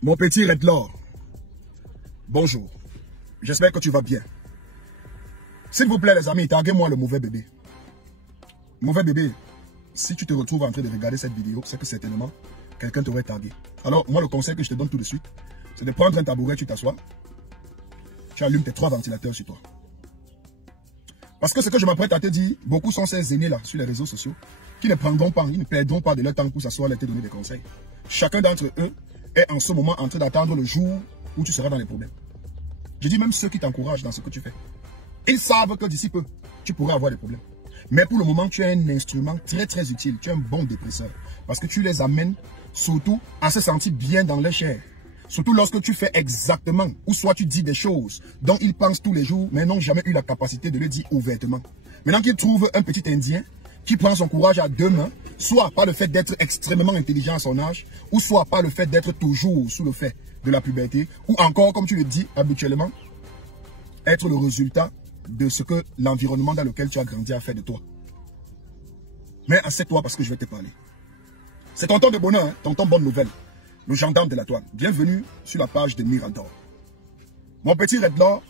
Mon petit Redlaw, bonjour. J'espère que tu vas bien. S'il vous plaît les amis, taguez-moi le mauvais bébé. Mauvais bébé, si tu te retrouves en train de regarder cette vidéo, c'est que certainement quelqu'un t'aurait tagué. Alors moi le conseil que je te donne tout de suite, c'est de prendre un tabouret, tu t'assois, tu allumes tes 3 ventilateurs sur toi. Parce que ce que je m'apprête à te dire, beaucoup sont ces aînés là sur les réseaux sociaux qui ne prendront pas, ils ne perdront pas de leur temps pour s'asseoir et te donner des conseils. Chacun d'entre eux est en ce moment en train d'attendre le jour où tu seras dans les problèmes. Je dis même ceux qui t'encouragent dans ce que tu fais. Ils savent que d'ici peu, tu pourrais avoir des problèmes. Mais pour le moment, tu es un instrument très utile. Tu es un bon dépresseur. Parce que tu les amènes surtout à se sentir bien dans leur chair. Surtout lorsque tu fais exactement, ou soit tu dis des choses dont ils pensent tous les jours, mais n'ont jamais eu la capacité de le dire ouvertement. Maintenant qu'ils trouvent un petit Indien qui prend son courage à 2 mains, soit par le fait d'être extrêmement intelligent à son âge, ou soit par le fait d'être toujours sous le fait de la puberté, ou encore, comme tu le dis habituellement, être le résultat de ce que l'environnement dans lequel tu as grandi a fait de toi. Mais assieds-toi parce que je vais te parler. C'est tonton de bonheur, hein? Tonton bonne nouvelle, le gendarme de la toile. Bienvenue sur la page de Mirador. Mon petit Redlaw,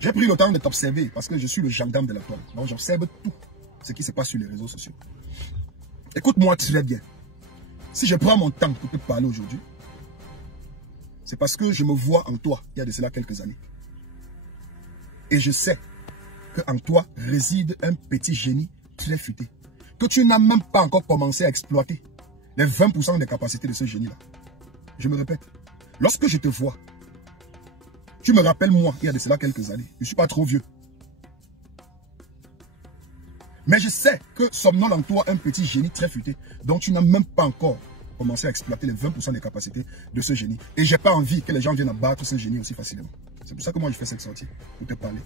j'ai pris le temps de t'observer parce que je suis le gendarme de la toile. Donc j'observe tout ce qui se passe sur les réseaux sociaux. Écoute-moi très bien. Si je prends mon temps pour te parler aujourd'hui, c'est parce que je me vois en toi il y a de cela quelques années. Et je sais qu'en toi réside un petit génie très futé, que tu n'as même pas encore commencé à exploiter les 20% des capacités de ce génie-là. Je me répète, lorsque je te vois, tu me rappelles moi, il y a de cela quelques années. Je ne suis pas trop vieux. Mais je sais que somnole en toi un petit génie très futé, dont tu n'as même pas encore commencé à exploiter les 20% des capacités de ce génie. Et je n'ai pas envie que les gens viennent abattre ce génie aussi facilement. C'est pour ça que moi je fais cette sortie, pour te parler.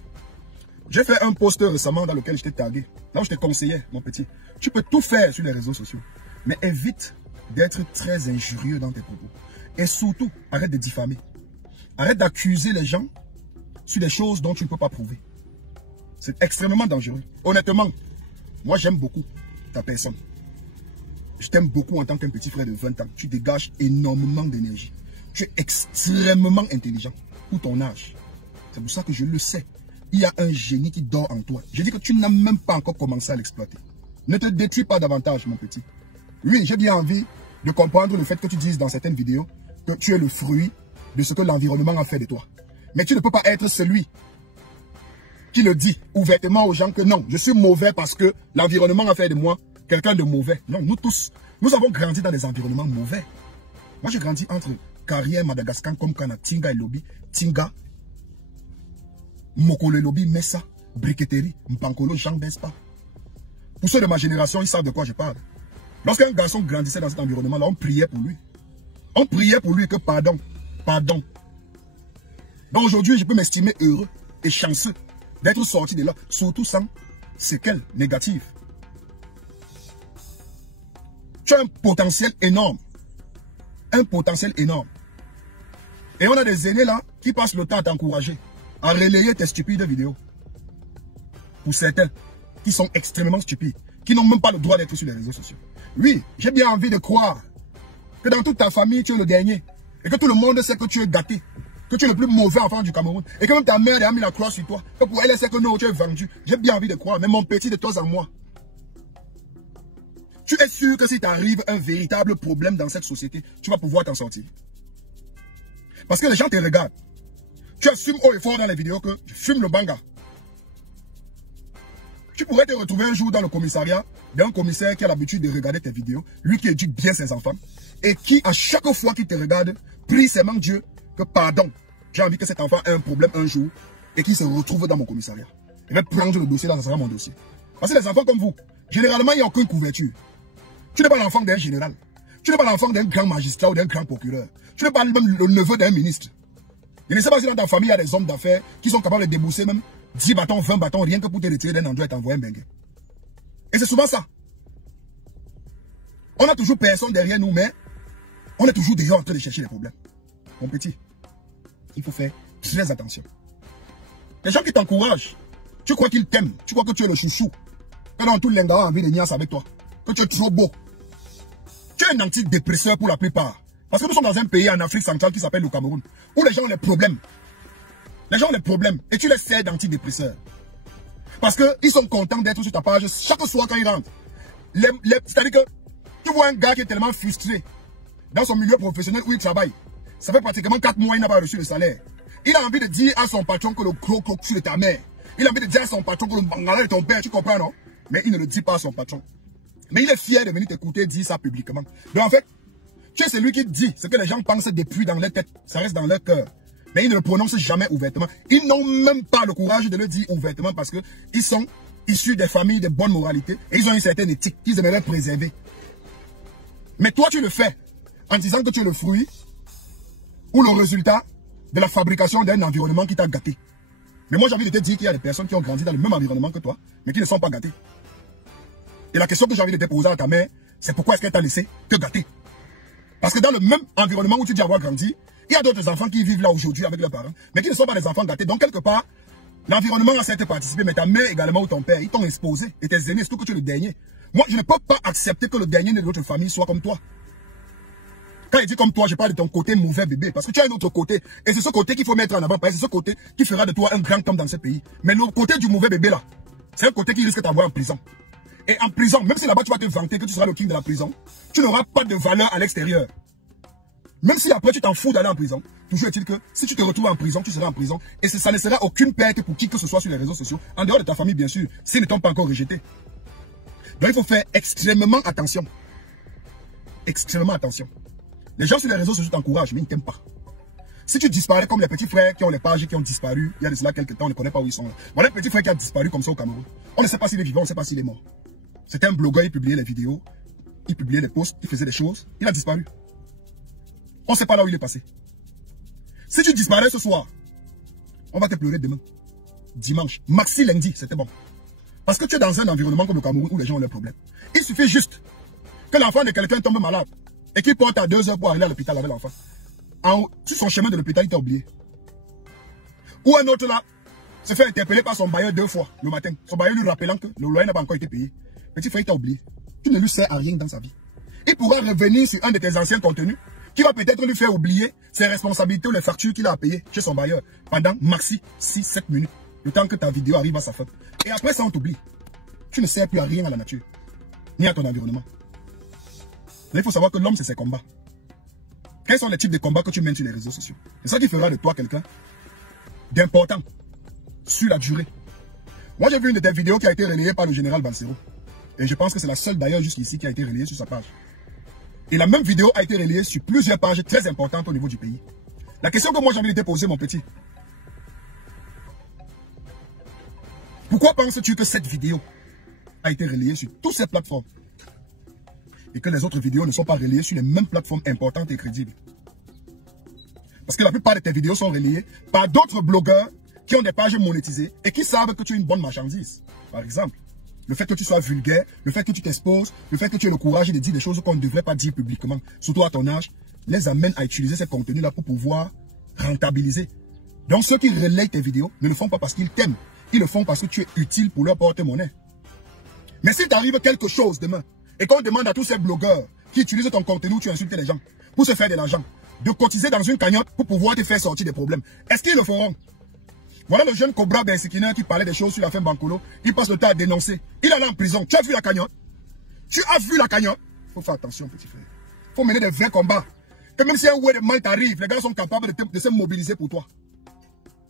J'ai fait un post récemment dans lequel je t'ai tagué. Là où je te conseillais, mon petit. Tu peux tout faire sur les réseaux sociaux. Mais évite d'être très injurieux dans tes propos. Et surtout, arrête de diffamer. Arrête d'accuser les gens sur des choses dont tu ne peux pas prouver. C'est extrêmement dangereux. Honnêtement, moi j'aime beaucoup ta personne. Je t'aime beaucoup en tant qu'un petit frère de 20 ans. Tu dégages énormément d'énergie. Tu es extrêmement intelligent pour ton âge. C'est pour ça que je le sais. Il y a un génie qui dort en toi. Je dis que tu n'as même pas encore commencé à l'exploiter. Ne te détruis pas davantage, mon petit. Oui, j'ai bien envie de comprendre le fait que tu dises dans certaines vidéos que tu es le fruit de ce que l'environnement a fait de toi. Mais tu ne peux pas être celui qui le dit ouvertement aux gens que non, je suis mauvais parce que l'environnement a fait de moi quelqu'un de mauvais. Non, nous tous, nous avons grandi dans des environnements mauvais. Moi, j'ai grandi entre Carrière, Madagascar, comme Kana, Tinga et Lobi, Tinga, Mokolo Lobi, Messa, Briqueterie, Mpankolo, Jean Bespa. Pour ceux de ma génération, ils savent de quoi je parle. Lorsqu'un garçon grandissait dans cet environnement-là, on priait pour lui. On priait pour lui que pardon, pardon. Donc aujourd'hui, je peux m'estimer heureux et chanceux d'être sorti de là, surtout sans séquelles négatives. Tu as un potentiel énorme. Un potentiel énorme. Et on a des aînés là qui passent le temps à t'encourager, à relayer tes stupides vidéos. Pour certains qui sont extrêmement stupides, qui n'ont même pas le droit d'être sur les réseaux sociaux. Oui, j'ai bien envie de croire que dans toute ta famille, tu es le dernier. Et que tout le monde sait que tu es gâté. Que tu es le plus mauvais enfant du Cameroun. Et que même ta mère a mis la croix sur toi. Que pour elle, elle sait que non, tu es vendu. J'ai bien envie de croire. Mais mon petit, de toi en moi. Tu es sûr que si t'arrive un véritable problème dans cette société, tu vas pouvoir t'en sortir. Parce que les gens te regardent. Tu assumes haut et fort dans les vidéos que je fume le banga. Tu pourrais te retrouver un jour dans le commissariat d'un commissaire qui a l'habitude de regarder tes vidéos, lui qui éduque bien ses enfants, et qui, à chaque fois qu'il te regarde, prie seulement Dieu que pardon, j'ai envie que cet enfant ait un problème un jour, et qu'il se retrouve dans mon commissariat. Je vais prendre le dossier, là, ça sera mon dossier. Parce que les enfants comme vous, généralement, il n'y a aucune couverture. Tu n'es pas l'enfant d'un général. Tu n'es pas l'enfant d'un grand magistrat ou d'un grand procureur. Tu n'es pas même le neveu d'un ministre. Je ne sais pas si dans ta famille, il y a des hommes d'affaires qui sont capables de débourser même 10 bâtons, 20 bâtons, rien que pour te retirer d'un endroit et t'envoyer un bengue. Et c'est souvent ça. On a toujours personne derrière nous, mais on est toujours dehors en train de chercher les problèmes. Mon petit, il faut faire très attention. Les gens qui t'encouragent, tu crois qu'ils t'aiment, tu crois que tu es le chouchou. Que dans tout le monde a envie de niasse avec toi. Que tu es trop beau. Tu es un antidépresseur pour la plupart. Parce que nous sommes dans un pays en Afrique centrale qui s'appelle le Cameroun, où les gens ont des problèmes. Les gens ont des problèmes. Et tu les sers d'antidépresseurs. Parce qu'ils sont contents d'être sur ta page chaque soir quand ils rentrent. C'est-à-dire que tu vois un gars qui est tellement frustré dans son milieu professionnel où il travaille. Ça fait pratiquement 4 mois qu'il n'a pas reçu le salaire. Il a envie de dire à son patron que le gros cul de ta mère. Il a envie de dire à son patron que le bangala de ton père, tu comprends, non? Mais il ne le dit pas à son patron. Mais il est fier de venir t'écouter dire ça publiquement. Donc en fait, tu es celui qui dit ce que les gens pensent depuis dans leur tête. Ça reste dans leur cœur. Mais ils ne le prononcent jamais ouvertement. Ils n'ont même pas le courage de le dire ouvertement parce qu'ils sont issus des familles de bonne moralité et ils ont une certaine éthique qu'ils aimeraient préserver. Mais toi, tu le fais en disant que tu es le fruit ou le résultat de la fabrication d'un environnement qui t'a gâté. Mais moi, j'ai envie de te dire qu'il y a des personnes qui ont grandi dans le même environnement que toi, mais qui ne sont pas gâtées. Et la question que j'ai envie de te poser à ta mère, c'est pourquoi est-ce qu'elle t'a laissé te gâter? Parce que dans le même environnement où tu dis avoir grandi, il y a d'autres enfants qui vivent là aujourd'hui avec leurs parents, mais qui ne sont pas des enfants gâtés. Donc, quelque part, l'environnement a certes participé, mais ta mère également ou ton père, ils t'ont exposé. Et tes aînés, surtout que tu es le dernier. Moi, je ne peux pas accepter que le dernier de notre famille soit comme toi. Quand il dit comme toi, je parle de ton côté mauvais bébé. Parce que tu as un autre côté. Et c'est ce côté qu'il faut mettre en avant. Parce que c'est ce côté qui fera de toi un grand homme dans ce pays. Mais le côté du mauvais bébé là, c'est un côté qui risque d'avoir en prison. Et en prison, même si là-bas tu vas te vanter que tu seras le king de la prison, tu n'auras pas de valeur à l'extérieur. Même si après tu t'en fous d'aller en prison, toujours est-il que si tu te retrouves en prison, tu seras en prison. Et ça ne sera aucune perte pour qui que ce soit sur les réseaux sociaux. En dehors de ta famille, bien sûr, s'ils ne t'ont pas encore rejeté. Donc il faut faire extrêmement attention. Extrêmement attention. Les gens sur les réseaux sociaux t'encouragent, mais ils ne t'aiment pas. Si tu disparais comme les petits frères qui ont les pages qui ont disparu, il y a de cela quelques temps, on ne connaît pas où ils sont. Voilà un petit frère qui a disparu comme ça au Cameroun. On ne sait pas s'il est vivant, on ne sait pas s'il est mort. C'était un blogueur, il publiait les vidéos, il publiait les posts, il faisait des choses, il a disparu. On ne sait pas là où il est passé. Si tu disparais ce soir, on va te pleurer demain. Dimanche, maxi lundi, c'était bon. Parce que tu es dans un environnement comme le Cameroun où les gens ont leurs problèmes. Il suffit juste que l'enfant de quelqu'un tombe malade et qu'il porte à 2 heures pour aller à l'hôpital avec l'enfant. Sur son chemin de l'hôpital, il t'a oublié. Ou un autre là, se fait interpeller par son bailleur 2 fois le matin. Son bailleur lui rappelant que le loyer n'a pas encore été payé. Petit frère, il t'a oublié. Tu ne lui sers à rien dans sa vie. Il pourra revenir sur un de tes anciens contenus qui va peut-être lui faire oublier ses responsabilités ou les factures qu'il a payées chez son bailleur pendant maxi 6-7 minutes. Le temps que ta vidéo arrive à sa fin. Et après ça, on t'oublie. Tu ne sers plus à rien à la nature, ni à ton environnement. Mais il faut savoir que l'homme, c'est ses combats. Quels sont les types de combats que tu mènes sur les réseaux sociaux? C'est ça qui fera de toi quelqu'un d'important sur la durée. Moi, j'ai vu une de tes vidéos qui a été relayée par le général Bansero. Et je pense que c'est la seule d'ailleurs jusqu'ici qui a été relayée sur sa page. Et la même vidéo a été relayée sur plusieurs pages très importantes au niveau du pays. La question que moi j'ai envie de te poser, mon petit. Pourquoi penses-tu que cette vidéo a été relayée sur toutes ces plateformes et que les autres vidéos ne sont pas relayées sur les mêmes plateformes importantes et crédibles? Parce que la plupart de tes vidéos sont relayées par d'autres blogueurs qui ont des pages monétisées et qui savent que tu es une bonne marchandise. Par exemple, le fait que tu sois vulgaire, le fait que tu t'exposes, le fait que tu aies le courage de dire des choses qu'on ne devrait pas dire publiquement, surtout à ton âge, les amène à utiliser ces contenus-là pour pouvoir rentabiliser. Donc ceux qui relayent tes vidéos ne le font pas parce qu'ils t'aiment, ils le font parce que tu es utile pour leur porte-monnaie. Mais s'il t'arrive quelque chose demain, et qu'on demande à tous ces blogueurs qui utilisent ton contenu où tu insultes les gens, pour se faire de l'argent, de cotiser dans une cagnotte pour pouvoir te faire sortir des problèmes, est-ce qu'ils le feront? Voilà le jeune Cobra Bensikina qui parlait des choses sur la fin Bankolo. Il passe le temps à dénoncer. Il est là en prison. Tu as vu la cagnotte? Tu as vu la cagnotte? Il faut faire attention, petit frère. Il faut mener des vrais combats. Que même si un ouais de mal t'arrive, les gars sont capables de se mobiliser pour toi.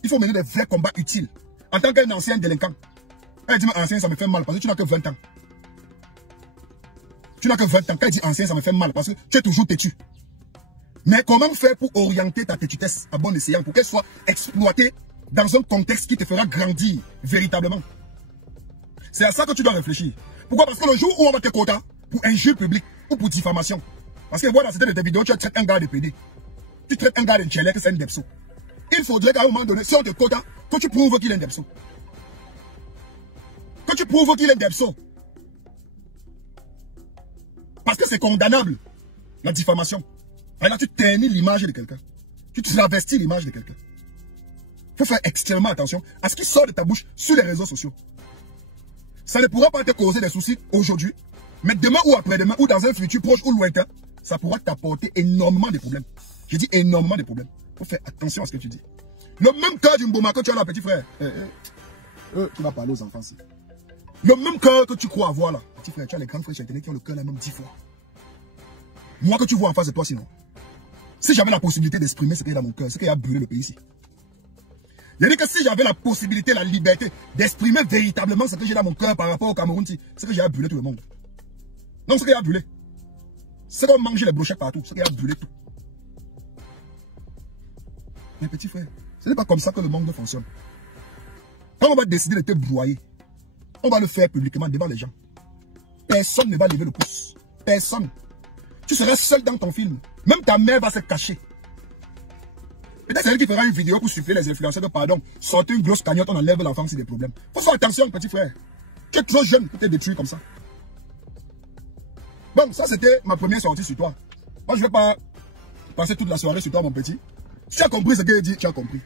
Il faut mener des vrais combats utiles. En tant qu'un ancien délinquant. Elle dit ancien, ça me fait mal parce que tu n'as que 20 ans. Tu n'as que 20 ans. Quand elle dit ancien, ça me fait mal parce que tu es toujours têtu. Mais comment faire pour orienter ta têtutesse à bon escient pour qu'elle soit exploitée dans un contexte qui te fera grandir véritablement? C'est à ça que tu dois réfléchir. Pourquoi? Parce que le jour où on va te quota pour injure publique ou pour diffamation, parce que voilà, c'était de tes vidéos, tu traites un gars de PD. Tu traites un gars de Tchelek, c'est un depso. Il faudrait qu'à un moment donné, si on te quota, que tu prouves qu'il est un depso. Que tu prouves qu'il est un depso. Parce que c'est condamnable, la diffamation. Et là, tu ternis l'image de quelqu'un. Tu travestis l'image de quelqu'un. Il faut faire extrêmement attention à ce qui sort de ta bouche sur les réseaux sociaux. Ça ne pourra pas te causer des soucis aujourd'hui, mais demain ou après-demain, ou dans un futur proche ou lointain, ça pourra t'apporter énormément de problèmes. Je dis énormément de problèmes. Il faut faire attention à ce que tu dis. Le même cœur du Mboma que tu as là, petit frère. Tu vas parler aux enfants. Aussi. Le même cœur que tu crois avoir là. Petit frère, tu as les grands frères chez Internet qui ont le cœur la même 10 fois. Moi que tu vois en face de toi sinon. Si j'avais la possibilité d'exprimer ce qu'il y a dans mon cœur, ce qu'il y a brûlé le pays ici. Il a dit que si j'avais la possibilité, la liberté d'exprimer véritablement ce que j'ai dans mon cœur par rapport au Cameroun, c'est que j'ai à brûler tout le monde. Non, ce qu'il y a brûlé. C'est qu'on mange les brochettes partout. Ce qu'il y a brûlé tout. Mais petit frère, ce n'est pas comme ça que le monde fonctionne. Quand on va décider de te broyer, on va le faire publiquement devant les gens. Personne ne va lever le pouce. Personne. Tu seras seul dans ton film. Même ta mère va se cacher. Peut-être c'est elle qui fera une vidéo pour souffler les influenceurs de pardon. Sortez une grosse cagnotte, on enlève l'enfant si des problèmes. Faut faire attention, petit frère. Tu es trop jeune pour te détruire comme ça. Bon, ça c'était ma première sortie sur toi. Moi je ne vais pas passer toute la soirée sur toi, mon petit. Si tu as compris ce qu'il dit, tu as compris.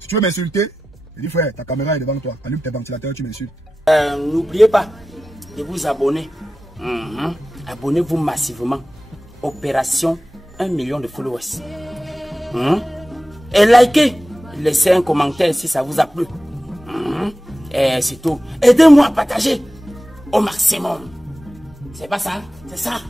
Si tu veux m'insulter, je dis frère, ta caméra est devant toi. Allume tes ventilateurs, tu m'insultes. N'oubliez pas de vous abonner. Abonnez-vous massivement. Opération 1 million de followers. Et likez. Laissez un commentaire si ça vous a plu. Et c'est tout. Aidez-moi à partager au maximum. C'est pas ça? C'est ça.